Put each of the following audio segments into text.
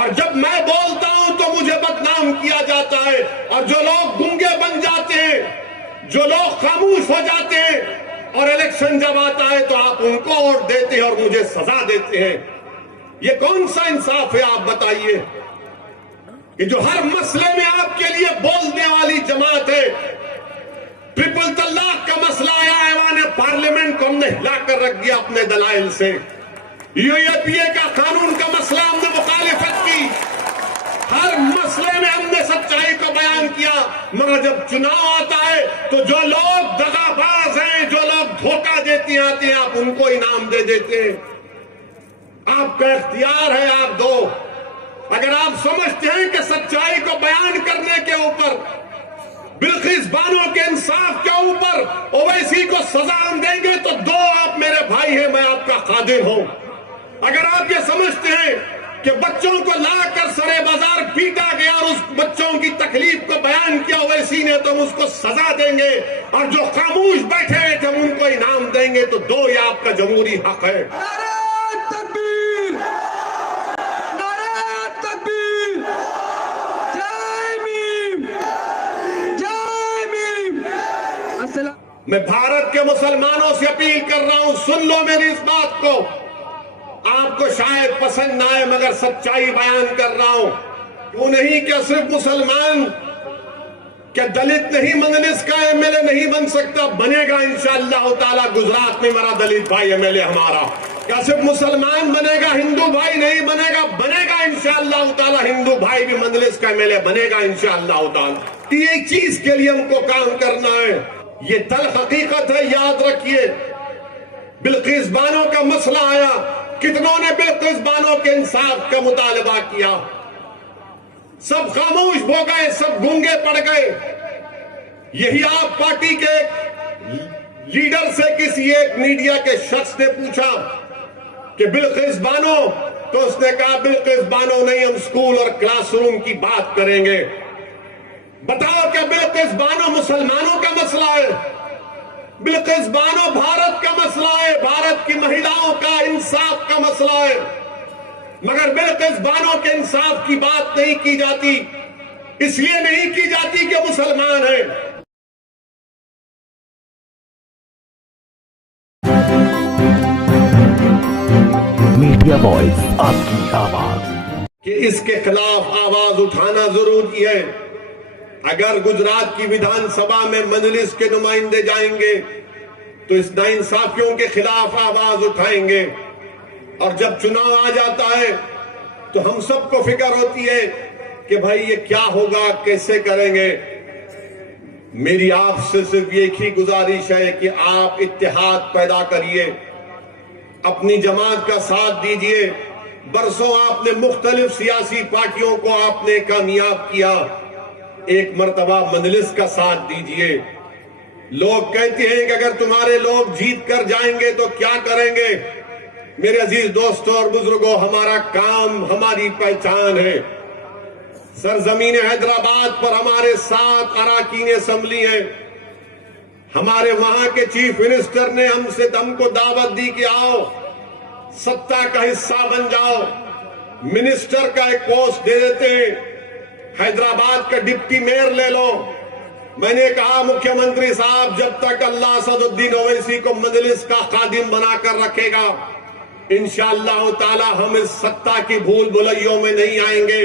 اور جب میں بولتا ہوں تو مجھے بدنام کیا جاتا ہے، اور جو لوگ گنگے بن جاتے ہیں، جو لوگ خاموش ہو جاتے ہیں، اور الیکشن جب آتا ہے تو آپ ان کو ووٹ دیتے ہیں اور مجھے سزا دیتے ہیں۔ یہ کون سا انصاف ہے آپ بتائیے؟ کہ جو ہر مسئلے میں آپ کے لیے بولنے والی جماعت ہے، ٹرپل طلاق کا مسئلہ آیا ایوان پارلیمنٹ کو ہم نے ہلا کر رکھ دیا اپنے دلائل سے، یو اے پی اے کا قانون کا مسئلہ ہم نے مخالفت کی، ہر مسئلے میں ہم نے سچائی کو بیان کیا، مگر جب چناؤ آتا ہے تو جو لوگ دغا باز ہیں، جو لوگ دھوکہ دیتے آتے ہیں، آپ ان کو انعام دے دیتے ہیں۔ آپ کا اختیار ہے، آپ دو۔ اگر آپ سمجھتے ہیں کہ سچائی کو بیان کرنے کے اوپر، بلقیس بانو کے انصاف کے اوپر اویسی کو سزا ہم دیں گے تو دو، آپ میرے بھائی ہیں، میں آپ کا خادم ہوں۔ اگر آپ یہ سمجھتے ہیں کہ بچوں کو لا کر سرے بازار پیٹا گیا اور اس بچوں کی تکلیف کو بیان کیا اویسی نے تو ہم اس کو سزا دیں گے، اور جو خاموش بیٹھے ہیں ہم ان کو انعام دیں گے، تو دو، یہ آپ کا جمہوری حق ہے۔ میں بھارت کے مسلمانوں سے اپیل کر رہا ہوں، سن لو میری اس بات کو، آپ کو شاید پسند نہ آئے مگر سچائی بیان کر رہا ہوں۔ کیوں نہیں کہ صرف مسلمان، کیا دلت نہیں مجلس کا ایم ایل اے نہیں بن سکتا؟ بنے گا انشاءاللہ تعالی۔ گجرات میں میرا دلت بھائی ایم ایل اے ہمارا، کیا صرف مسلمان بنے گا، ہندو بھائی نہیں بنے گا؟ بنے گا انشاءاللہ تعالی، ہندو بھائی بھی مجلس کا ایم ایل اے بنے گا انشاءاللہ تعالی۔ یہ چیز کے لیے ہم کو کام کرنا ہے، یہ تلخ حقیقت ہے، یاد رکھیے۔ بلقیس بانو کا مسئلہ آیا، کتنوں نے بلقیس بانو کے انصاف کا مطالبہ کیا؟ سب خاموش ہو گئے، سب گونگے پڑ گئے۔ یہی آپ پارٹی کے لیڈر سے کسی ایک میڈیا کے شخص نے پوچھا کہ بلقیس بانو، تو اس نے کہا بلقیس بانو نہیں، ہم سکول اور کلاس روم کی بات کریں گے۔ بتاؤ کیا بلقیس بانو مسلمانوں کا مسئلہ ہے؟ بلقیس بانو بھارت کا مسئلہ ہے، بھارت کی مہیلاؤں کا انصاف کا مسئلہ ہے، مگر بلقیس بانو کے انصاف کی بات نہیں کی جاتی، اس لیے نہیں کی جاتی کہ مسلمان ہیں۔ میڈیا وائس، آپ کی آواز، کہ اس کے خلاف آواز اٹھانا ضروری ہے۔ اگر گجرات کی ویدھان سبھا میں مجلس کے نمائندے جائیں گے تو اس ناانصافیوں کے خلاف آواز اٹھائیں گے، اور جب چناؤ آ جاتا ہے تو ہم سب کو فکر ہوتی ہے کہ بھائی یہ کیا ہوگا، کیسے کریں گے۔ میری آپ سے صرف ایک ہی گزارش ہے کہ آپ اتحاد پیدا کریے، اپنی جماعت کا ساتھ دیجئے۔ برسوں آپ نے مختلف سیاسی پارٹیوں کو آپ نے کامیاب کیا، ایک مرتبہ مجلس کا ساتھ دیجئے۔ لوگ کہتے ہیں کہ اگر تمہارے لوگ جیت کر جائیں گے تو کیا کریں گے؟ میرے عزیز دوستوں اور بزرگوں، ہمارا کام، ہماری پہچان ہے۔ سرزمین حیدرآباد پر ہمارے 7 اراکین اسمبلی ہیں۔ ہمارے وہاں کے چیف منسٹر نے ہم کو دعوت دی کہ آؤ، ستہ کا حصہ بن جاؤ، منسٹر کا ایک پوسٹ دے دیتے ہیں، حیدرآباد کا ڈپٹی میئر لے لو۔ میں نے کہا مکھیہ منتری صاحب، جب تک اللہ اسد الدین اویسی کو مجلس کا خادم بنا کر رکھے گا، انشاءاللہ تعالی ہم اس ستہ کی بھول بھلیوں میں نہیں آئیں گے۔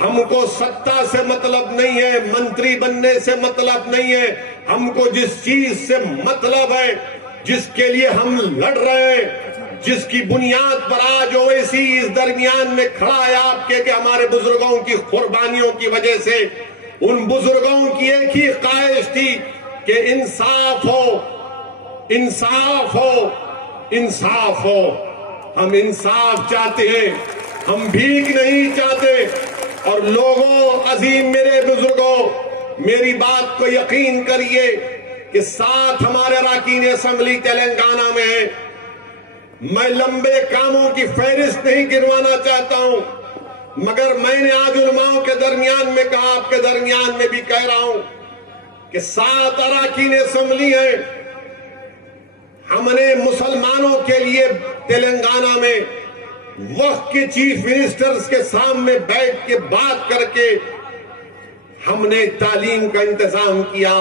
ہم کو ستہ سے مطلب نہیں ہے، منتری بننے سے مطلب نہیں ہے، ہم کو جس چیز سے مطلب ہے، جس کے لیے ہم لڑ رہے ہیں، جس کی بنیاد پر آج اویسی اس درمیان میں کھڑا ہے آپ کے، کہ ہمارے بزرگوں کی قربانیوں کی وجہ سے، ان بزرگوں کی ایک ہی خواہش تھی کہ انصاف ہو، انصاف ہو، انصاف ہو۔ ہم انصاف چاہتے ہیں، ہم بھیک نہیں چاہتے۔ اور لوگوں، عظیم میرے بزرگوں، میری بات کو یقین کریے کہ 7 ہمارے اراکین اسمبلی تلنگانہ میں ہیں۔ میں لمبے کاموں کی فہرست نہیں گنوانا چاہتا ہوں، مگر میں نے آج علماؤں کے درمیان میں کہا، آپ کے درمیان میں بھی کہہ رہا ہوں کہ 7 اراکین اسمبلی ہیں۔ ہم نے مسلمانوں کے لیے تلنگانہ میں وقت کے چیف منسٹرز کے سامنے بیٹھ کے بات کر کے ہم نے تعلیم کا انتظام کیا،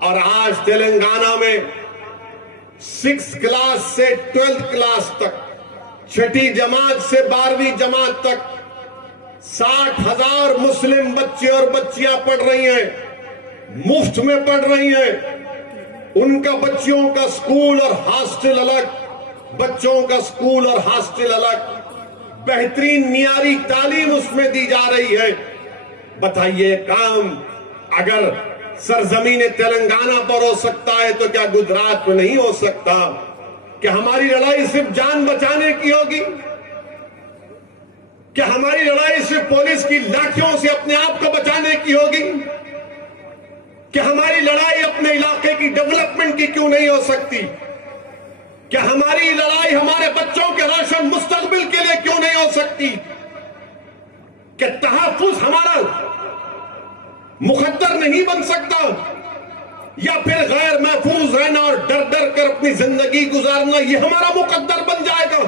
اور آج تلنگانہ میں 6 کلاس سے 12 کلاس تک، 6ٹھی جماعت سے 12ویں جماعت تک 60,000 مسلم بچے اور بچیاں پڑھ رہی ہیں، مفت میں پڑھ رہی ہیں۔ ان کا بچیوں کا سکول اور ہاسٹل الگ، بچوں کا سکول اور ہاسٹل الگ، بہترین معیاری تعلیم اس میں دی جا رہی ہے۔ بتائیے، کام اگر سرزمین تلنگانہ پر ہو سکتا ہے تو کیا گجرات میں نہیں ہو سکتا؟ کہ ہماری لڑائی صرف جان بچانے کی ہوگی؟ کہ ہماری لڑائی صرف پولیس کی لاٹھیوں سے اپنے آپ کو بچانے کی ہوگی؟ کہ ہماری لڑائی اپنے علاقے کی ڈیولپمنٹ کی کیوں نہیں ہو سکتی؟ کہ ہماری لڑائی ہمارے بچوں کے روشن مستقبل کے لیے کیوں نہیں ہو سکتی؟ کہ تحفظ ہمارا مقدر نہیں بن سکتا؟ یا پھر غیر محفوظ رہنا اور ڈر ڈر کر اپنی زندگی گزارنا یہ ہمارا مقدر بن جائے گا؟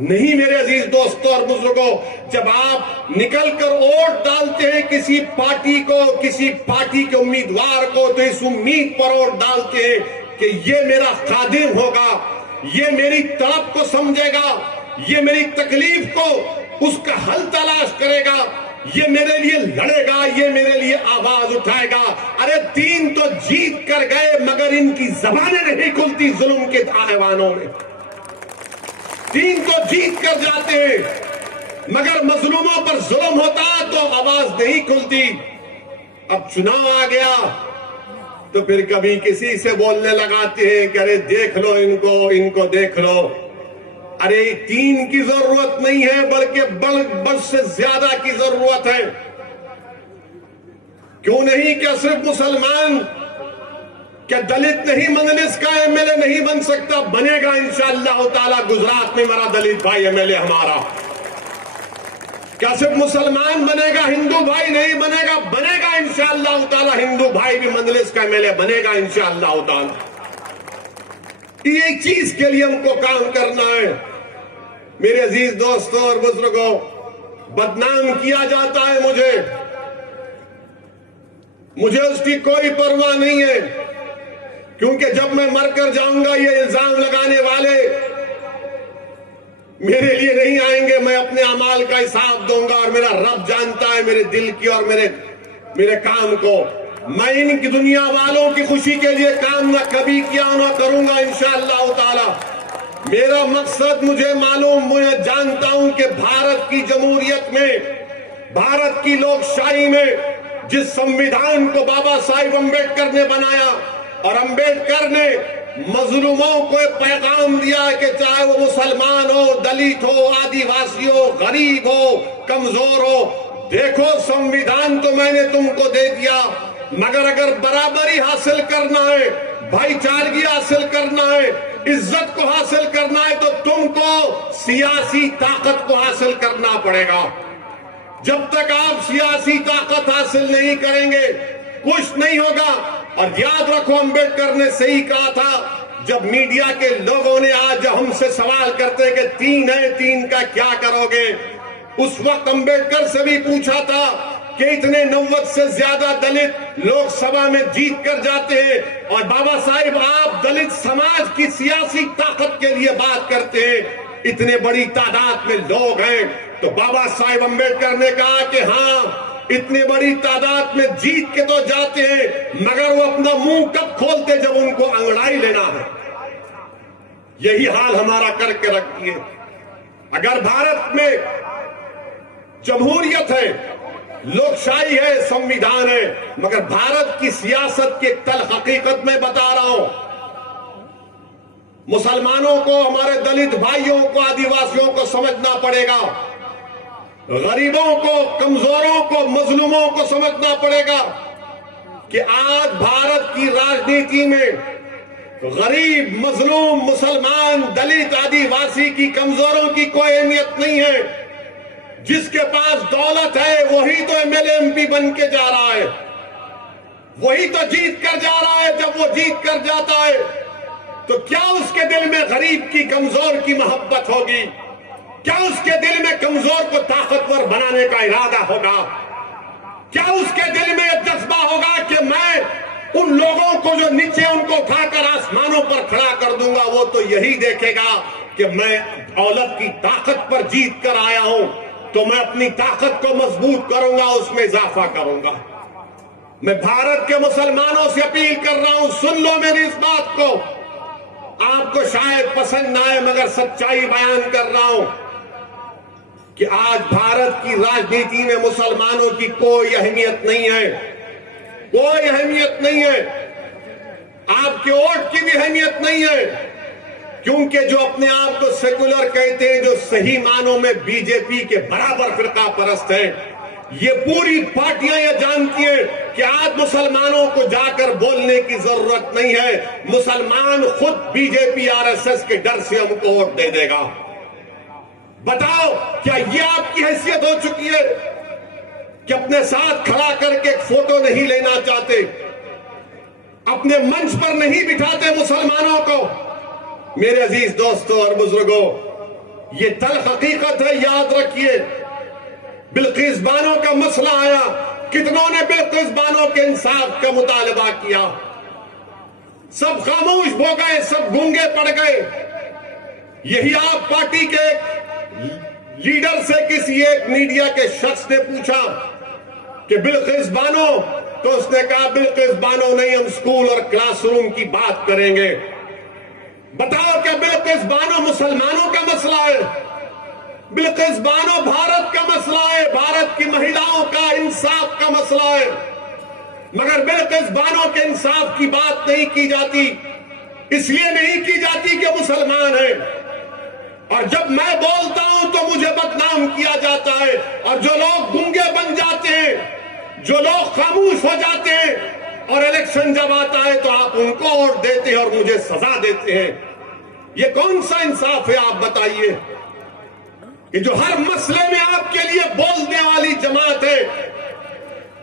نہیں میرے عزیز دوستوں اور بزرگوں، جب آپ نکل کر ووٹ ڈالتے ہیں کسی پارٹی کو، کسی پارٹی کے امیدوار کو، تو اس امید پر ووٹ ڈالتے ہیں کہ یہ میرا خادم ہوگا، یہ میری طلب کو سمجھے گا، یہ میری تکلیف کو اس کا حل تلاش کرے گا، یہ میرے لیے لڑے گا، یہ میرے لیے آواز اٹھائے گا۔ ارے 3 تو جیت کر گئے مگر ان کی زبانیں نہیں کھلتی ظلم کے ایوانوں میں۔ 3 تو جیت کر جاتے ہیں مگر مظلوموں پر ظلم ہوتا تو آواز نہیں کھلتی۔ اب چناؤ آ گیا تو پھر کبھی کسی سے بولنے لگاتے ہیں کہ ارے دیکھ لو ان کو دیکھ لو۔ ارے 3 کی ضرورت نہیں ہے بلکہ بس سے زیادہ کی ضرورت ہے۔ کیوں نہیں؟ کیا صرف مسلمان، کیا دلت نہیں مجلس کا ایم ایل اے نہیں بن سکتا؟ بنے گا انشاءاللہ تعالی۔ گجرات میں میرا دلت بھائی ایم ایل اے ہمارا۔ کیا صرف مسلمان بنے گا، ہندو بھائی نہیں بنے گا؟ بنے گا انشاءاللہ تعالی، ہندو بھائی بھی مجلس کا ایم ایل اے بنے گا انشاءاللہ تعالی۔ ایک چیز کے لیے ہم کو کام کرنا ہے میرے عزیز دوستوں اور بزرگوں۔ بدنام کیا جاتا ہے مجھے اس کی کوئی پرواہ نہیں ہے، کیونکہ جب میں مر کر جاؤں گا یہ الزام لگانے والے میرے لیے نہیں آئیں گے۔ میں اپنے اعمال کا حساب دوں گا، اور میرا رب جانتا ہے میرے دل کی اور میرے کام کو۔ میں ان کی دنیا والوں کی خوشی کے لیے کام نہ کبھی کیا نہ کروں گا انشاءاللہ تعالی۔ میرا مقصد مجھے معلوم، میں جانتا ہوں کہ بھارت کی جمہوریت میں، بھارت کی لوک شاہی میں جس سمویدھان کو بابا صاحب امبیڈکر نے بنایا، اور امبیڈکر نے مظلوموں کو پیغام دیا کہ چاہے وہ مسلمان ہو، دلت ہو، آدیواسی ہو، غریب ہو، کمزور ہو، دیکھو سمویدھان تو میں نے تم کو دے دیا، مگر اگر برابری حاصل کرنا ہے، بھائی چارگی حاصل کرنا ہے، عزت کو حاصل کرنا ہے تو تم کو سیاسی طاقت کو حاصل کرنا پڑے گا۔ جب تک آپ سیاسی طاقت حاصل نہیں کریں گے کچھ نہیں ہوگا۔ اور یاد رکھو، امبیڈکر نے صحیح کہا تھا، جب میڈیا کے لوگوں نے آج ہم سے سوال کرتے کہ 3 ہے، 3 کا کیا کرو گے، اس وقت امبیڈکر سے بھی پوچھا تھا کہ اتنے 90 سے زیادہ دلت لوک سبھا میں جیت کر جاتے ہیں، اور بابا صاحب آپ دلت سماج کی سیاسی طاقت کے لیے بات کرتے ہیں، اتنے بڑی تعداد میں لوگ ہیں۔ تو بابا صاحب امبیڈکر نے کہا کہ ہاں اتنے بڑی تعداد میں جیت کے تو جاتے ہیں، مگر وہ اپنا منہ کب کھولتے جب ان کو انگڑائی لینا ہے۔ یہی حال ہمارا کر کے رکھیے۔ اگر بھارت میں جمہوریت ہے، لوک شاہی ہے، سمویدھان ہے، مگر بھارت کی سیاست کی ایک تلخ حقیقت میں بتا رہا ہوں، مسلمانوں کو، ہمارے دلت بھائیوں کو، آدیواسیوں کو سمجھنا پڑے گا، غریبوں کو، کمزوروں کو، مظلوموں کو سمجھنا پڑے گا کہ آج بھارت کی راجنیتی میں غریب، مظلوم، مسلمان، دلت، آدیواسی کی، کمزوروں کی کوئی اہمیت نہیں ہے۔ جس کے پاس دولت ہے وہی تو M L A M P بن کے جا رہا ہے، وہی تو جیت کر جا رہا ہے۔ جب وہ جیت کر جاتا ہے تو کیا اس کے دل میں غریب کی، کمزور کی محبت ہوگی؟ کیا اس کے دل میں کمزور کو طاقتور بنانے کا ارادہ ہوگا؟ کیا اس کے دل میں یہ جذبہ ہوگا کہ میں ان لوگوں کو جو نیچے ان کو اٹھا کر آسمانوں پر کھڑا کر دوں گا؟ وہ تو یہی دیکھے گا کہ میں دولت کی طاقت پر جیت کر آیا ہوں، تو میں اپنی طاقت کو مضبوط کروں گا، اس میں اضافہ کروں گا۔ میں بھارت کے مسلمانوں سے اپیل کر رہا ہوں، سن لو میری اس بات کو، آپ کو شاید پسند نہ آئے مگر سچائی بیان کر رہا ہوں کہ آج بھارت کی راجنیتی میں مسلمانوں کی کوئی اہمیت نہیں ہے، کوئی اہمیت نہیں ہے، آپ کے ووٹ کی بھی اہمیت نہیں ہے، کیونکہ جو اپنے آپ کو سیکولر کہتے ہیں، جو صحیح معنوں میں بی جے پی کے برابر فرقہ پرست ہیں، یہ پوری پارٹیاں یہ جانتی ہیں کہ آج مسلمانوں کو جا کر بولنے کی ضرورت نہیں ہے، مسلمان خود B J P R S S کے ڈر سے ہم کو ووٹ دے دے گا۔ بتاؤ کیا یہ آپ کی حیثیت ہو چکی ہے کہ اپنے ساتھ کھڑا کر کے ایک فوٹو نہیں لینا چاہتے، اپنے منچ پر نہیں بٹھاتے مسلمانوں کو؟ میرے عزیز دوستوں اور بزرگوں، یہ تلخ حقیقت ہے، یاد رکھیے۔ بلقیس بانو کا مسئلہ آیا، کتنوں نے بلقیس بانو کے انصاف کا مطالبہ کیا؟ سب خاموش ہو گئے، سب گونگے پڑ گئے۔ یہی آپ پارٹی کے لیڈر سے کسی ایک میڈیا کے شخص نے پوچھا کہ بلقیس بانو، تو اس نے کہا بلقیس بانو نہیں، ہم سکول اور کلاس روم کی بات کریں گے۔ بتاؤ کہ بلقیس بانو مسلمانوں کا مسئلہ ہے؟ بلقیس بانو بھارت کا مسئلہ ہے، بھارت کی مہیلاؤں کا انصاف کا مسئلہ ہے، مگر بلقیس بانو کے انصاف کی بات نہیں کی جاتی۔ اس لیے نہیں کی جاتی کہ مسلمان ہیں، اور جب میں بولتا ہوں تو مجھے بدنام کیا جاتا ہے، اور جو لوگ گونگے بن جاتے ہیں، جو لوگ خاموش ہو جاتے ہیں، اور الیکشن جب آتا ہے تو آپ ان کو ووٹ دیتے ہیں اور مجھے سزا دیتے ہیں۔ یہ کون سا انصاف ہے آپ بتائیے؟ کہ جو ہر مسئلے میں آپ کے لیے بولنے والی جماعت ہے۔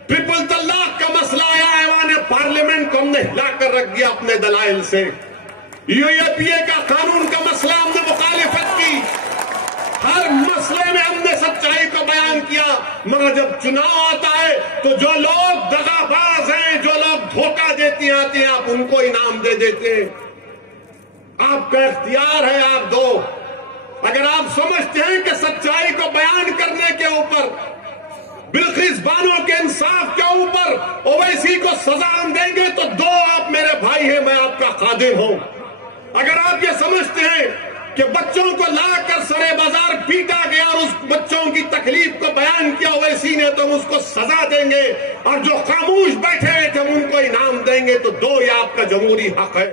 ٹرپل طلاق کا مسئلہ آیا ایوان پارلیمنٹ کو ہم نے ہلا کر رکھ دیا اپنے دلائل سے۔ یو اے پی اے کا قانون کا مسئلہ ہم نے مخالفت کی، ہر مسئلے میں ہم نے سچائی کو بیان کیا، مگر جب چناؤ آتا ہے تو جو لوگ دغا باز ہیں، جو لوگ دھوکہ دیتے آتے ہیں، آپ ان کو انعام دے دیتے ہیں۔ آپ کا اختیار ہے، آپ دو۔ اگر آپ سمجھتے ہیں کہ سچائی کو بیان کرنے کے اوپر، بلقیس بانو کے انصاف کے اوپر اویسی کو سزا ہم دیں گے تو دو، آپ میرے بھائی ہیں، میں آپ کا خادم ہوں۔ اگر آپ یہ سمجھتے ہیں کہ بچوں کو لا کر سرے بازار پیٹا گیا اور اس بچوں کی تکلیف کو بیان کیا اویسی نے، تو ہم اس کو سزا دیں گے، اور جو خاموش بیٹھے ہیں ہم ان کو انعام دیں گے، تو دو، یہ آپ کا جمہوری حق ہے۔